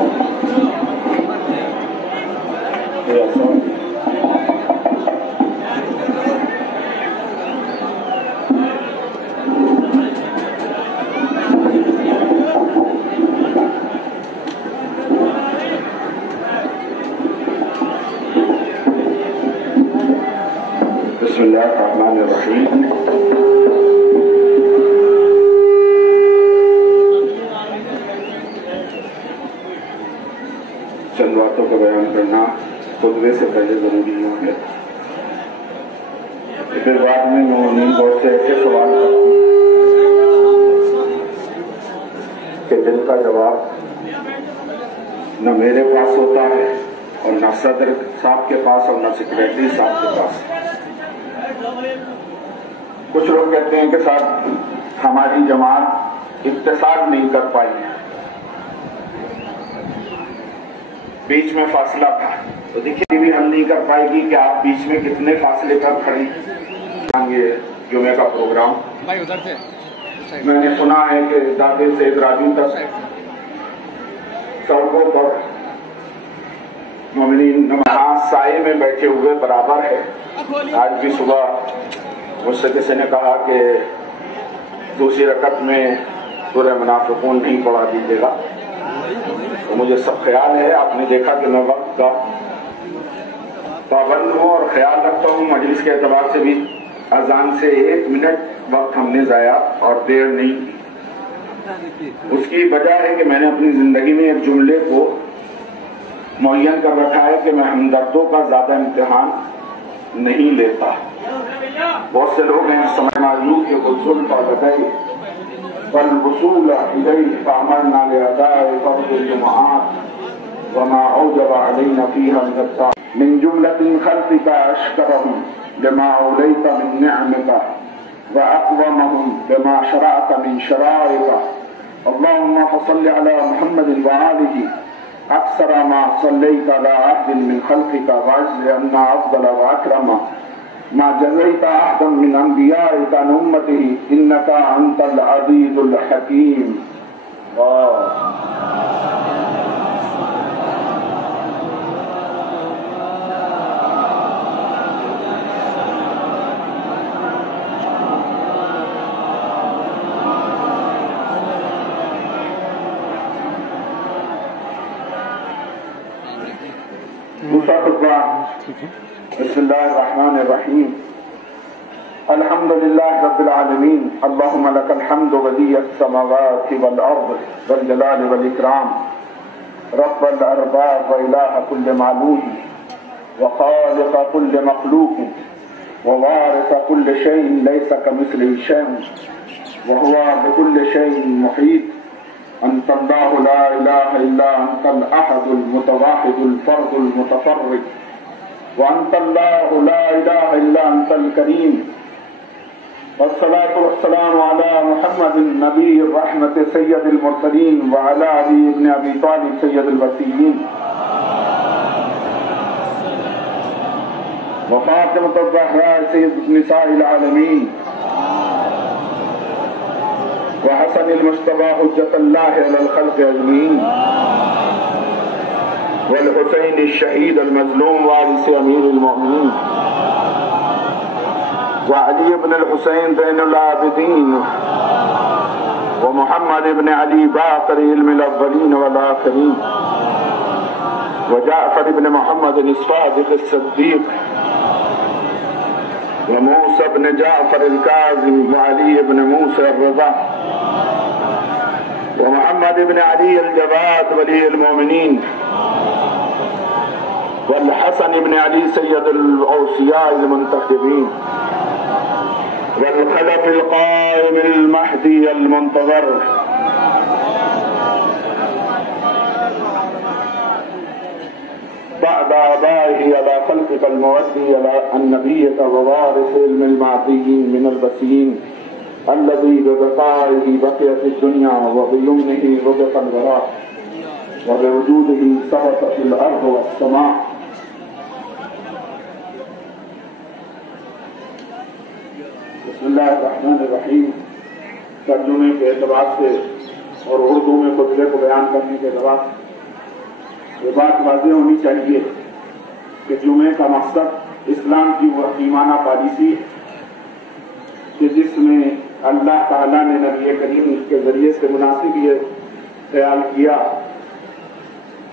بسم اللہ الرحمن الرحیم۔ چند باتوں کا بیان کرنا خطبے سے پہلے ضروری ہو ہے، پھر بعد میں بہت سے ایسے سوال کہ دل کا جواب نہ میرے پاس ہوتا ہے اور نہ صدر صاحب کے پاس اور نہ سیکریٹری صاحب کے پاس۔ کچھ لوگ کہتے ہیں کہ صاحب ہماری جماعت اقتصاد نہیں کر پائی، بیچ میں فاصلہ تھا، تو دیکھیے بھی حل نہیں کر پائے گی کہ آپ بیچ میں کتنے فاصلے پر کھڑی یہ جمعے کا پروگرام۔ میں نے سنا ہے کہ دادے سے راجو تک سڑکوں پر مومنین نماز سائے میں بیٹھے ہوئے برابر ہے۔ آج بھی صبح مجھ سے کسی نے کہا کہ دوسری رکعت میں سورہ منافقون نہیں پڑھا دیجیے گا، تو مجھے سب خیال ہے، آپ نے دیکھا کہ میں وقت کا پابند ہوں اور خیال رکھتا ہوں، مجلس کے اعتبار سے بھی اذان سے 1 منٹ وقت ہم نے ضائع اور دیر نہیں کی۔ اس کی وجہ ہے کہ میں نے اپنی زندگی میں ایک جملے کو معین کر رکھا ہے کہ میں ہمدردوں کا زیادہ امتحان نہیں لیتا۔ بہت سے لوگ ہیں سمجھ معلوم کے وصول کا بدائی بل وصول الیہ فعملنا لاداء فرض الجمعات وما اوجب علینا فیہا من الطاعات من جملۃ خلقک اشکرہم بما اولیت من نعمک واقومہم بما شرعت من شرائعک اللہم فصل علی محمد وآلہ اکثر ما صلیت علی عبد من خلقک واجزل عنا افضل واکرم ما جزيت أحدا من أنبيائك عن أمته إنك أنت العزيز الحكيم۔ دوسرا خطبہ بسم اللہ الرحمن الرحیم۔ الحمد للہ رب العالمین، اللہم لک الحمد ودی السماوات والارض والجلال والاکرام، رب الارباب والہ کل معبود وخالق کل مخلوق ووارث کل شیء لیس کمثلہ شیء وہو بکل شیء محیط۔ انت اللہ لا الہ الا انت الاحد المتواحد الفرد المتفرد وانت اللہ لا الہ الا انت الکریم۔ والصلاة والسلام على محمد النبی الرحمت سید المرسلین وعلى علی ابن ابی طالب سید الوصیین وفاطمة الزہراء سید نساء العالمین وحسن المجتبى حجة اللہ علی الخلق اجمعین والحسین الشہید المظلوم وارث امیر المؤمنین وعلی بن الحسین زین العابدین ومحمد بن علی باقر علم الاولین والآخرین وجعفر بن محمد الصادق الصدیق وموسى بن جعفر الكاظم وعلي بن موسى الرضا ومحمد بن علي الجواد ولي المؤمنين والحسن بن علي سيد الأوصياء المنتخبين والخلف القائم المهدي المنتظر بعد آبائه على خلقك المودي على النبيك ووارث علم المعطيين من البسيين الذي ببقائه بقيت الدنيا وبيمنه رزق الوراء وبوجوده ثبتت الأرض والسماء۔ بسم اللہ الرحمن الرحیم۔ ترجمے کے اعتبار سے اور اردو میں خطبے کو بیان کرنے کے اعتبار سے یہ بات واضح ہونی چاہیے کہ جمعے کا مقصد اسلام کی وہ حکیمانہ پالیسی کہ جس میں اللہ تعالیٰ نے نبی کریم کے ذریعے سے مناسب یہ خیال کیا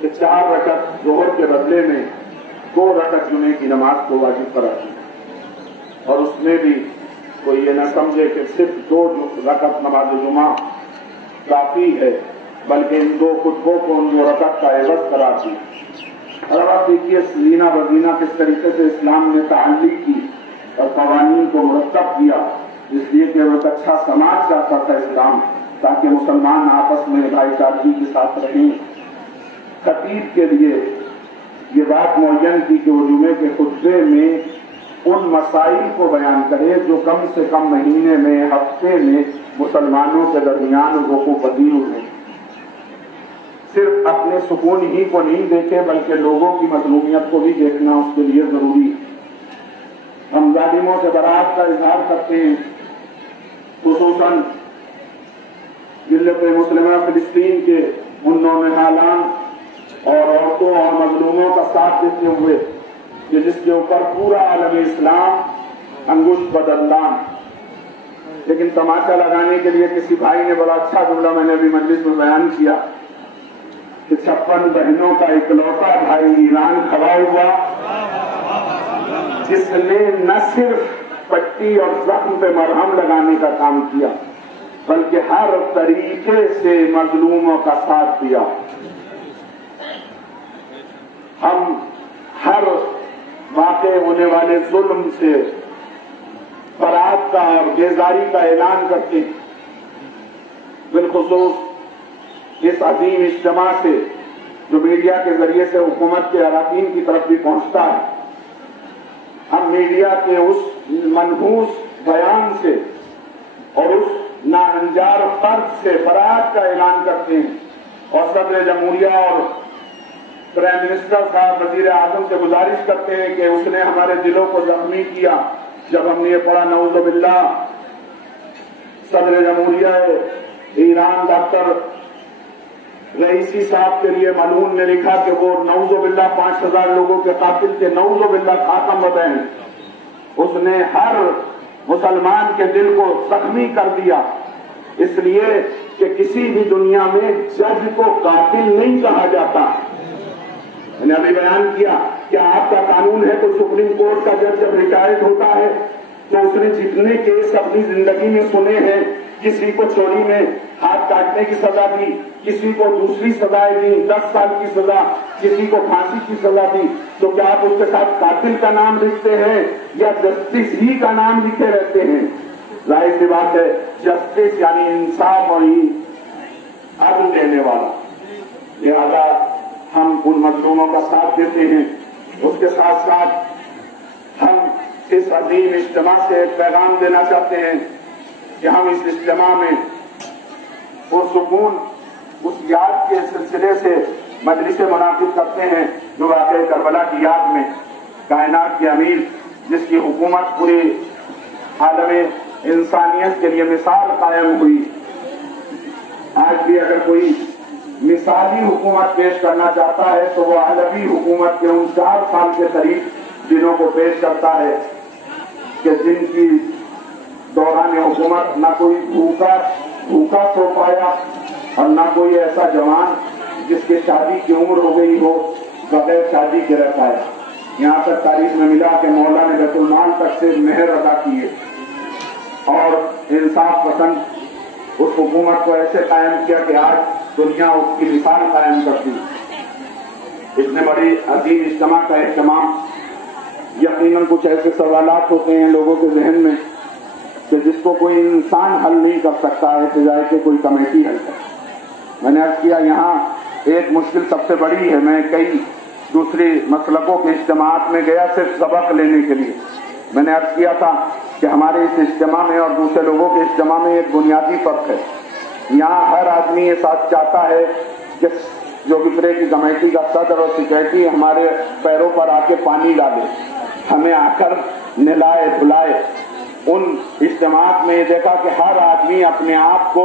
کہ 4 رکعت ظہر کے بدلے میں 2 رکعت جمعے کی نماز کو واجب قرار دیا، اور اس میں بھی کوئی یہ نہ سمجھے کہ صرف 2 رکعت نماز جمعہ کافی ہے، بلکہ ان 2 خطبوں کو ان 2 رکعت کا عوض قرار دیا۔ اور آپ دیکھیے زینہ بزینہ کس طریقے سے اسلام نے تعلیق کی اور قوانین کو مرتب کیا، اس لیے کہ وہ ایک اچھا سماج چاہتا تھا اسلام، تاکہ مسلمان آپس میں بھائی چارگی کے ساتھ رہیں۔ خطیب کے لیے یہ بات معین کی کہ وہ جمعے کے خطبے میں ان مسائل کو بیان کرے جو کم سے کم مہینے میں، ہفتے میں مسلمانوں کے درمیان وقوع پذیر ہوئے۔ صرف اپنے سکون ہی کو نہیں دیکھے بلکہ لوگوں کی مظلومیت کو بھی دیکھنا اس کے لیے ضروری ہے۔ ہم ظالموں سے برات کا اظہار کرتے ہیں، خصوصاً ملت مسلمہ فلسطین کے ان نونہالان اور عورتوں اور مظلوموں کا ساتھ دیتے ہوئے کہ جس کے اوپر پورا عالم اسلام انگشت بدندان۔ لیکن تماشا لگانے کے لیے کسی بھائی نے بڑا اچھا جملہ میں نے ابھی مجلس میں بیان کیا کہ 56 بہنوں کا اکلوتا بھائی ایران کھڑا ہوا، جس نے نہ صرف پٹی اور زخم پہ مرہم لگانے کا کام کیا بلکہ ہر طریقے سے مظلوموں کا ساتھ دیا۔ ہم ہر واقع ہونے والے ظلم سے برات کا اور بیزاری کا اعلان کرتے ہیں، بالخصوص اس عظیم اجتماع سے جو میڈیا کے ذریعے سے حکومت کے اراکین کی طرف بھی پہنچتا ہے۔ ہم میڈیا کے اس منحوس بیان سے اور اس ناہنجار فرد سے برات کا اعلان کرتے ہیں، اور صدر جمہوریہ اور پرائم منسٹر صاحب وزیر اعظم سے گزارش کرتے ہیں کہ اس نے ہمارے دلوں کو زخمی کیا جب ہم نے یہ پڑھا نعوذ باللہ صدر جمہوریہ ایران ڈاکٹر رئیسی صاحب کے لیے ملعون نے لکھا کہ وہ نعوذ باللہ 5000 لوگوں کے قاتل تھے، نعوذ باللہ خاتم بتائیں۔ اس نے ہر مسلمان کے دل کو زخمی کر دیا، اس لیے کہ کسی بھی دنیا میں جج کو قاتل نہیں کہا جاتا۔ میں نے ابھی بیان کیا کہ آپ کا قانون ہے تو سپریم کورٹ کا جج جب ریٹائرڈ ہوتا ہے تو اس نے جتنے کیس اپنی زندگی میں سنے ہیں، کسی کو چوری میں ہاتھ کاٹنے کی سزا دی، کسی کو دوسری سزائیں دی، 10 سال کی سزا، کسی کو پھانسی کی سزا دی، تو کیا آپ اس کے ساتھ قاتل کا نام لکھتے ہیں یا جسٹس ہی کا نام لکھے رہتے ہیں؟ ظاہر سی بات ہے جسٹس یعنی انصاف اور عدل دینے والا، لہذا ہم ان مظلوموں کا ساتھ دیتے ہیں۔ اس کے ساتھ ساتھ ہم اس عظیم اجتماع سے ایک پیغام دینا چاہتے ہیں کہ ہم اس اجتماع میں پرسکون اس یاد کے سلسلے سے مجلس منعقد کرتے ہیں جو واقعہ کربلا کی یاد میں کائنات کے امیر جس کی حکومت پورے عالم انسانیت کے لیے مثال قائم ہوئی، آج بھی اگر کوئی مثالی حکومت پیش کرنا چاہتا ہے تو وہ عالمی حکومت کے ان 4 سال کے قریب دنوں کو پیش کرتا ہے کہ جن کی دوران حکومت نہ کوئی بھوکا سو پایا اور نہ کوئی ایسا جوان جس کے شادی کی عمر ہو گئی ہو بغیر شادی کے رہ پایا۔ یہاں تک تاریخ میں ملا کہ مولا نے بیت المال تک سے مہر ادا کیے اور انصاف پسند اس حکومت کو ایسے قائم کیا کہ آج دنیا اس کی مثال قائم کرتی۔ اتنے بڑے عظیم اجتماع کا اہتمام، یقیناً کچھ ایسے سوالات ہوتے ہیں لوگوں کے ذہن میں کہ جس کو کوئی انسان حل نہیں کر سکتا ہے سوائے کہ کوئی کمیٹی حل کرے۔ میں نے عرض کیا یہاں ایک مشکل سب سے بڑی ہے، میں کئی دوسری مسلکوں کے اجتماعات میں گیا صرف سبق لینے کے لیے، میں نے عرض کیا تھا کہ ہمارے اس اجتماع میں اور دوسرے لوگوں کے اجتماع میں ایک بنیادی فرق ہے۔ یہاں ہر آدمی یہ ساتھ چاہتا ہے کہ جو بکرے کی کمیٹی کا صدر اور سیکرٹری ہمارے پیروں پر آ کے پانی ڈالے، ہمیں آ کر نہلائے دھلائے۔ ان اجتماعات میں یہ دیکھا کہ ہر آدمی اپنے آپ کو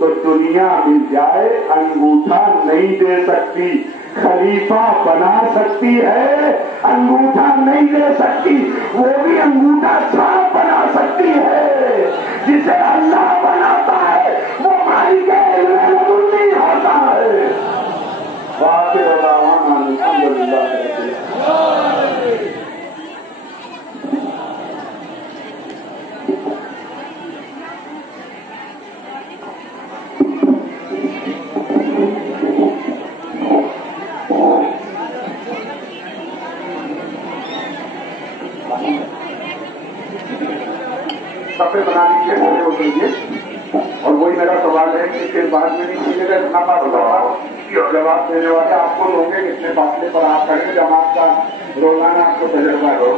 تو دنیا مل جائے انگوٹھا نہیں دے سکتی، خلیفہ بنا سکتی ہے انگوٹھا نہیں دے سکتی، وہ بھی انگوٹھا چھاپ بنا سکتی ہے، جسے اللہ بناتا ہے وہ مالک لدنی ہوتا ہے۔ واخر دعوانا الحمدللہ رب العالمین۔ صفحے بنا لیجیے، کھڑے ہو جائیے، اور وہی میرا سوال ہے کہ پھر بعد میں نہیں کیجیے گا، اتنا فاصلہ جواب دینے والے آپ کو لوگ ہیں، کتنے فاصلے پر آپ کھڑے جماعت کا روزانہ آپ کو تجربہ ہو۔